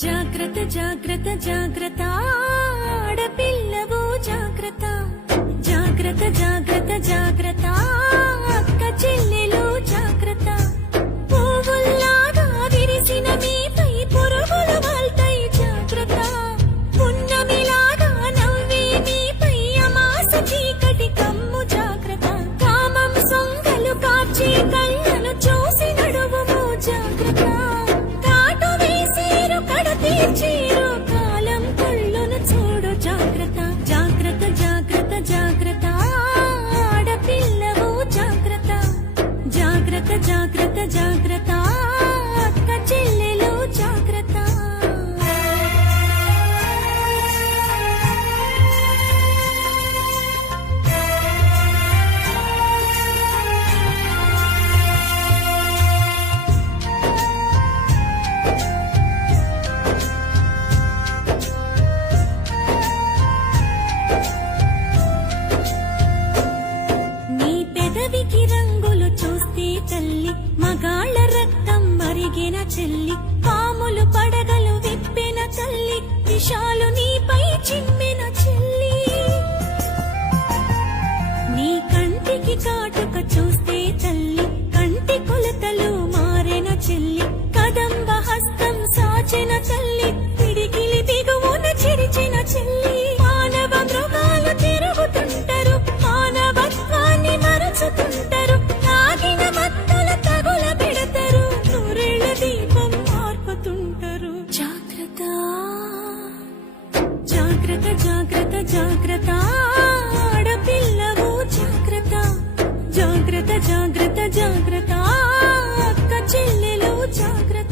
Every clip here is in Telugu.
జాగ్రత్త జాగ్రత్త జాగ్రత్త ఆడపిల్లవు జాగ్రత్త జాగ్రత్త జాగ్రత్త జాగ్రత్త అక్క చెల్లెలు జాగ్రత్త పువ్వుల్లాగా విరిసిన మీపై పురుగులు వాల్తాయి జాగ్రత్త పున్నమిలాగా నవ్వే మీపై అమాస చీకటి కమ్ము జాగ్రత్త కామం సొంగలు కాచి కళ్ళను చూసి నడువుము జాగ్రత్త తీర్చేరు కాలం కళ్ళును చూడు జాగ్రత్త జాగ్రత్త జాగ్రత్త జాగ్రత్త ఆడపిల్లవు జాగ్రత్త జాగ్రత్త జాగ్రత్త జాగ్రత్త అక్క చెల్లెలు జాగ్రత్త రంగులు చూస్తే తల్లి మగాళ్ళ రక్తం మరిగిన చెల్లి పాములు పడగలు విప్పిన తల్లి విషాలు నీపై చిమ్మిన చెల్లి నీ కంటికి కాటుక చూస్తే తల్లి కంటి కొలతలు మారిన చెల్లి కదంబ హస్తం సాచిన తల్లి పిడికిలి బిగువున చిరిచిన చెల్లి మానవ మృగాలు తిరుగుతుంటారు మానవత్వాన్ని మరచుతుంటారు తాగిన మత్తుల తగుల పెడతారు నూరేళ్ల దీపం మార్పుతుంటారు జాగ్రత్త జాగ్రత్త జాగ్రత్త జాగ్రత్త ఆడపిల్లవు జాగ్రత్త జాగ్రత్త జాగ్రత్త జాగ్రత్త అక్క చెల్లెలు జాగ్రత్త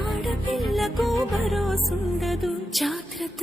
ఆడపిల్లకు భరోసుండదు జాగ్రత్త